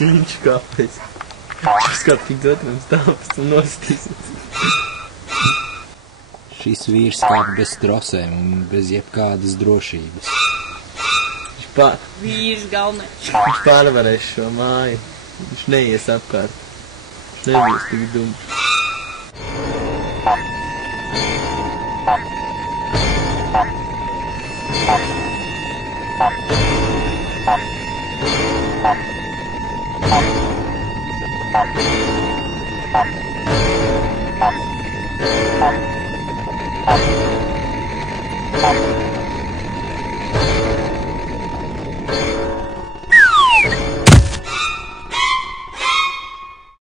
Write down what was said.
Viņš kāpēc? Viņš kāpēc otram stāvs un nostīsies. Šis vīrs kāp bez trosēm un bez jebkādas drošības. Vīrs galvenais. Viņš pārvarēs šo māju. Viņš neies apkārt. Viņš nebūs tik dumšs. Thank you.